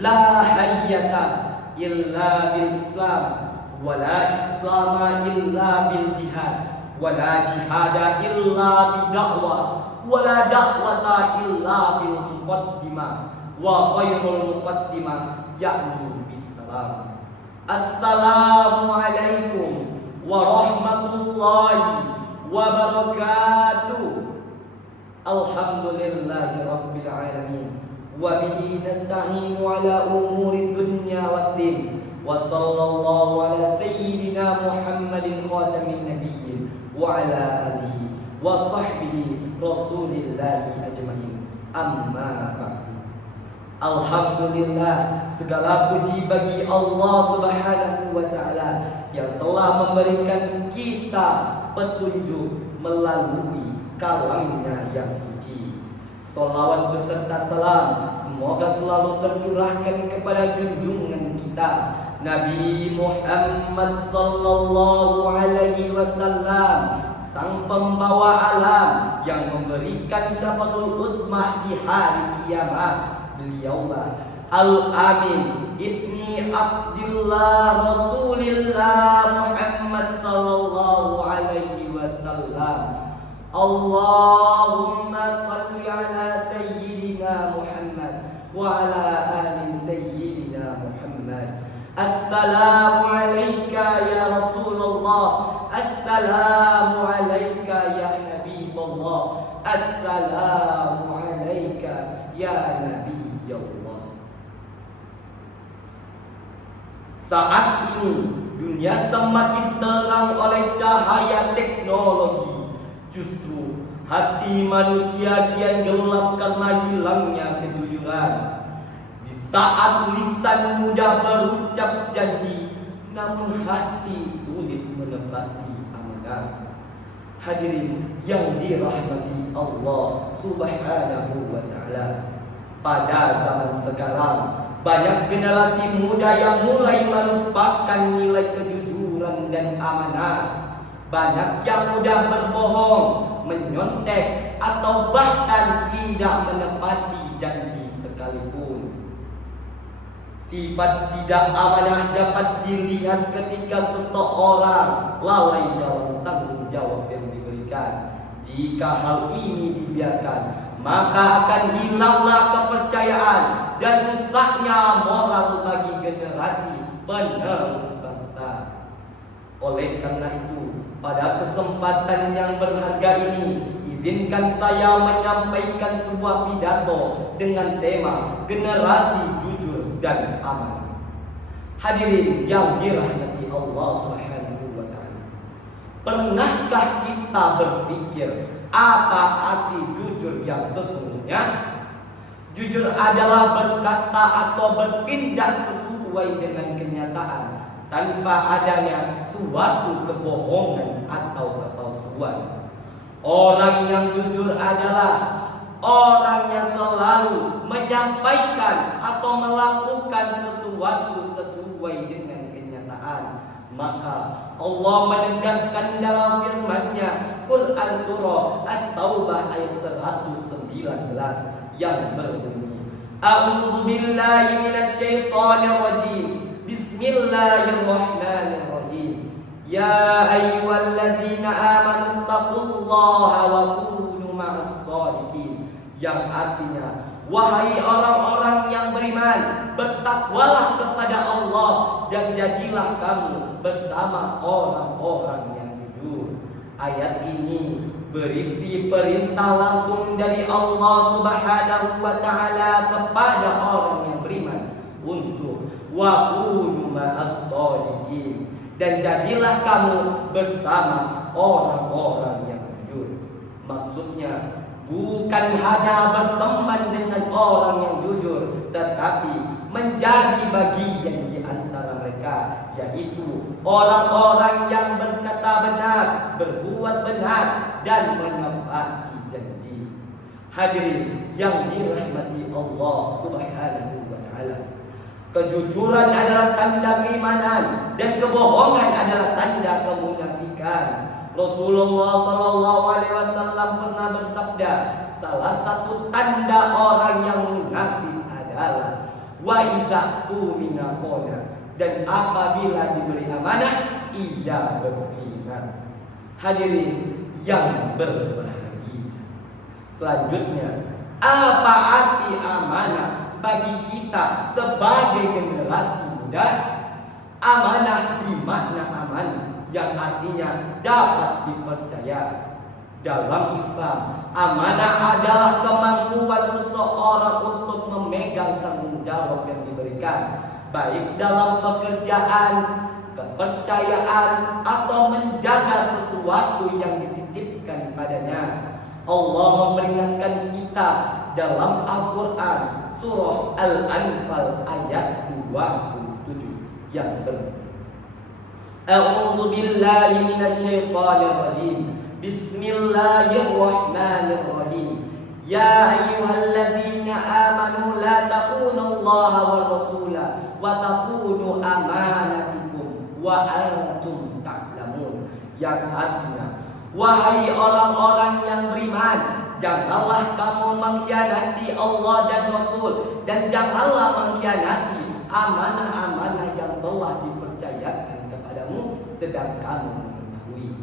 La hayyata illa bil Islam, wa la islama illa bil jihad, wa la jihada illa bid'awah, wa la da'wata illa bil muqaddimah, wa khairul muqaddimah yakni bisalam. Assalamualaikum warahmatullahi wabarakatuh. Alhamdulillahi rabbil alamin, wa bihi nasta'inu ala umuri dunya waddin, wa sallallahu ala sayyidina Muhammadin khatamin nabiyyin wa ala alihi wa sahbihi rasulillahi ajmain. Amma ba'du. Alhamdulillah, segala puji bagi Allah Subhanahu wa ta'ala yang telah memberikan kita petunjuk melalui kalamnya yang suci. Salawat beserta salam semoga selalu tercurahkan kepada junjungan kita Nabi Muhammad sallallahu alaihi wasallam, sang pembawa alam yang memberikan syafatul uzma di hari kiamat. Beliaulah Al-Amin ibni Abdillah Rasulillah Muhammad sallallahu alaihi wasallam. Allahumma salli ala sayyidina Muhammad wa ala ali sayyidina Muhammad. Assalamu alayka ya Rasulullah, assalamu alayka ya Habibullah, assalamu alayka ya Nabiyullah. Saat ini dunia semakin terang oleh cahaya teknologi. Justru hati manusia kian gelap karena hilangnya kejujuran. Di saat lisan mudah berucap janji, namun hati sulit menepati amanah. Hadirin yang dirahmati Allah Subhanahu wa ta'ala, pada zaman sekarang banyak generasi muda yang mulai melupakan nilai kejujuran dan amanah. Banyak yang mudah berbohong, menyontek, atau bahkan tidak menepati janji sekalipun. Sifat tidak amanah dapat dilihat ketika seseorang lalai dalam tanggung jawab yang diberikan. Jika hal ini dibiarkan, maka akan hilanglah kepercayaan dan rusaknya moral bagi generasi penerus bangsa. Oleh karena itu, pada kesempatan yang berharga ini, izinkan saya menyampaikan sebuah pidato dengan tema generasi jujur dan amanah. Hadirin yang dirahmati Allah Subhanahu wa ta'ala, pernahkah kita berpikir apa arti jujur yang sesungguhnya? Jujur adalah berkata atau bertindak sesuai dengan kenyataan tanpa adanya suatu kebohongan atau kepalsuan. Orang yang jujur adalah orang yang selalu menyampaikan atau melakukan sesuatu sesuai dengan kenyataan. Maka Allah menegaskan dalam firman-Nya, Quran surah At-Taubah ayat 119 yang berbunyi, A'udzu billahi minasyaitonir rajim. Bismillahirrahmanirrahim. Ya ayyuhalladzina amanu taqullaha wa kunu ma'as shadiqin. Yang artinya, wahai orang-orang yang beriman, bertakwalah kepada Allah dan jadilah kamu bersama orang-orang yang jujur. Ayat ini berisi perintah langsung dari Allah Subhanahu wa ta'ala kepada orang yang beriman untuk wa kunu ma'as shadiqin, dan jadilah kamu bersama orang-orang yang jujur. Maksudnya bukan hanya berteman dengan orang yang jujur, tetapi menjadi bagian di antara mereka, yaitu orang-orang yang berkata benar, berbuat benar, dan menepati janji. Hadirin yang dirahmati Allah Subhanahu wa ta'ala, kejujuran adalah tanda keimanan dan kebohongan adalah tanda kemunafikan. Rasulullah sallallahu alaihi wasallam pernah bersabda, salah satu tanda orang yang munafik adalah wa iza tumina khona, dan apabila diberi amanah ia berkhianat. Hadirin yang berbahagia, selanjutnya apa arti amanah bagi kita sebagai generasi muda? Amanah bermakna aman, yang artinya dapat dipercaya. Dalam Islam, amanah adalah kemampuan seseorang untuk memegang tanggung jawab yang diberikan, baik dalam pekerjaan, kepercayaan, atau menjaga sesuatu yang dititipkan padanya. Allah memperingatkan kita dalam Al-Quran surah Al-Anfal ayat 27 yang berbunyi, A'udzu billahi minasyaitonir rajim. Bismillahirrahmanirrahim. Ya ayyuhalladzina amanu la takhunu-Allaha war rasula wa takhunu amanatikum wa antum ta'lamun. Yang artinya, wahai orang-orang yang beriman, janganlah kamu mengkhianati Allah dan Rasul, dan janganlah mengkhianati amanah-amanah yang telah dipercayakan kepadamu sedang kamu mengetahui.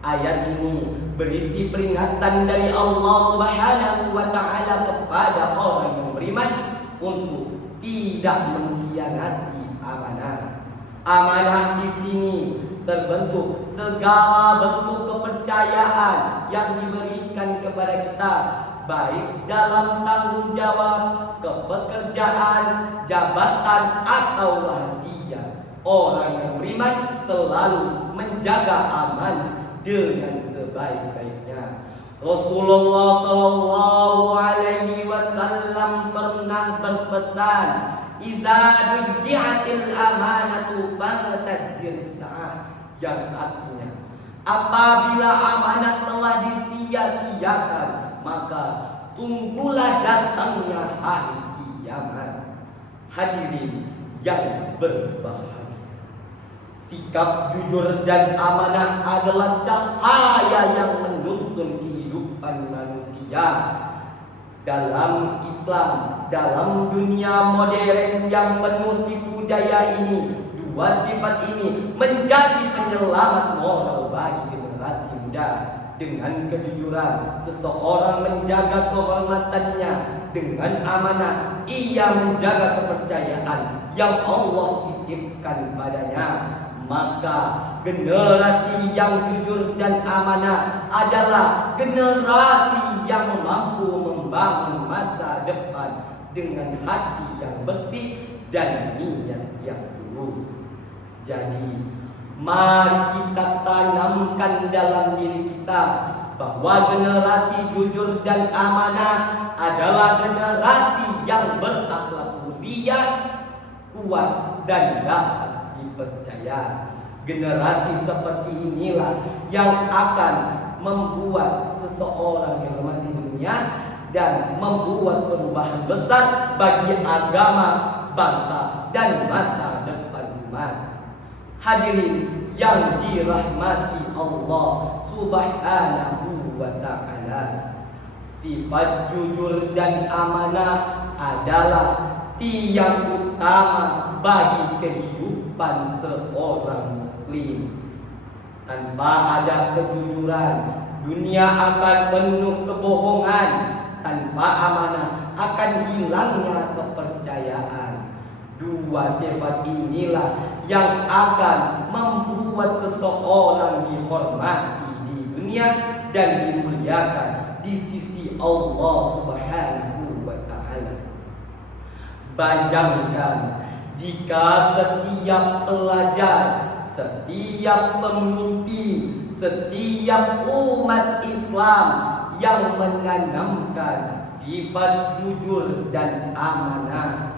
Ayat ini berisi peringatan dari Allah Subhanahu wa taala kepada orang yang beriman untuk tidak mengkhianati amanah. Amanah di sini terbentuk segala bentuk kepercayaan yang diberikan kepada kita, baik dalam tanggung jawab, kepekerjaan, jabatan, atau rahasia. Orang yang beriman selalu menjaga amanah dengan sebaik-baiknya. Rasulullah Shallallahu Alaihi Wasallam pernah berpesan, "Iza dujiatil amanatu fantazir sa'ah," yang artinya, apabila amanah telah disia-siakan, maka tunggulah datangnya hari kiamat. Hadirin yang berbahagia, sikap jujur dan amanah adalah cahaya yang menuntun kehidupan manusia. Dalam Islam, dalam dunia modern yang penuh tipu daya ini, dua sifat ini menjadi penyelamat moral bagi generasi muda. Dengan kejujuran, seseorang menjaga kehormatannya. Dengan amanah, ia menjaga kepercayaan yang Allah titipkan padanya. Maka generasi yang jujur dan amanah adalah generasi yang mampu membangun masa depan dengan hati yang bersih dan niat yang tulus. Jadi, mari kita tanamkan dalam diri kita bahwa generasi jujur dan amanah adalah generasi yang berakhlak mulia, kuat, dan dapat dipercaya. Generasi seperti inilah yang akan membuat seseorang dihormati dunia dan membuat perubahan besar bagi agama, bangsa, dan masa depan umat. Hadirin yang dirahmati Allah Subhanahu wa ta'ala, sifat jujur dan amanah adalah tiang utama bagi kehidupan seorang muslim. Tanpa ada kejujuran, dunia akan penuh kebohongan. Tanpa amanah akan hilangnya kepercayaan. Dua sifat inilah yang akan membuat seseorang dihormati di dunia dan dimuliakan di sisi Allah Subhanahu wa ta'ala. Bayangkan jika setiap pelajar, setiap pemimpin, setiap umat Islam yang menanamkan sifat jujur dan amanah,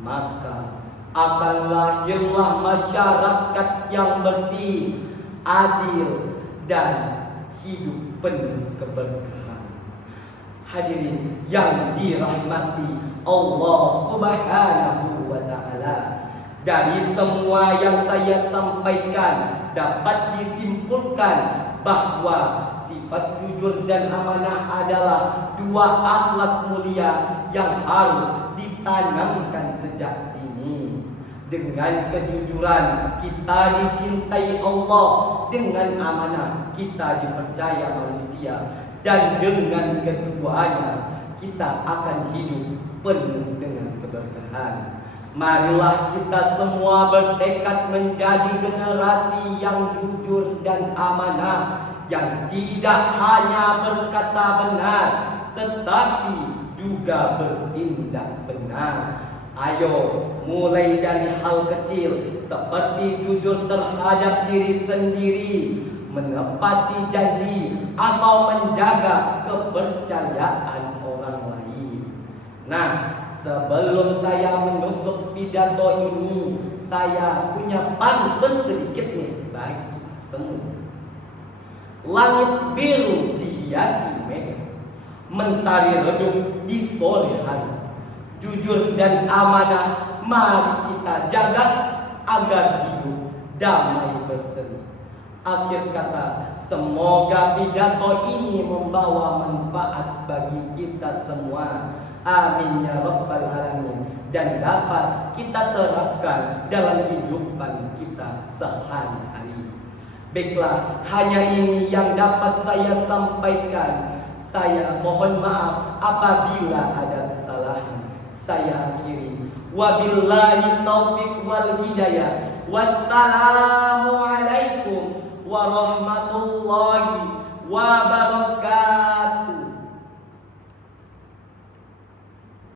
maka akan lahirlah masyarakat yang bersih, adil, dan hidup penuh keberkahan. Hadirin yang dirahmati Allah Subhanahu wa ta'ala, dari semua yang saya sampaikan dapat disimpulkan bahwa sifat jujur dan amanah adalah dua akhlak mulia yang harus ditanamkan sejak dini. Dengan kejujuran kita dicintai Allah, dengan amanah kita dipercaya manusia, dan dengan keduanya kita akan hidup penuh dengan keberkahan. Marilah kita semua bertekad menjadi generasi yang jujur dan amanah, yang tidak hanya berkata benar tetapi juga bertindak benar. Ayo mulai dari hal kecil seperti jujur terhadap diri sendiri, menepati janji, atau menjaga kepercayaan orang lain. Nah, sebelum saya menutup pidato ini, saya punya pantun sedikit nih bagi kita semua. Langit biru dihiasi mega, mentari redup di sore hari. Jujur dan amanah mari kita jaga agar hidup damai berseri. Akhir kata, semoga pidato ini membawa manfaat bagi kita semua. Amin ya rabbal alamin. Dan dapat kita terapkan dalam kehidupan kita sehari-hari. Baiklah, hanya ini yang dapat saya sampaikan. Saya mohon maaf apabila ada kesalahan. Saya akhiri. Wabillahi taufiq wal hidayah. Wassalamualaikum warahmatullahi wabarakatuh.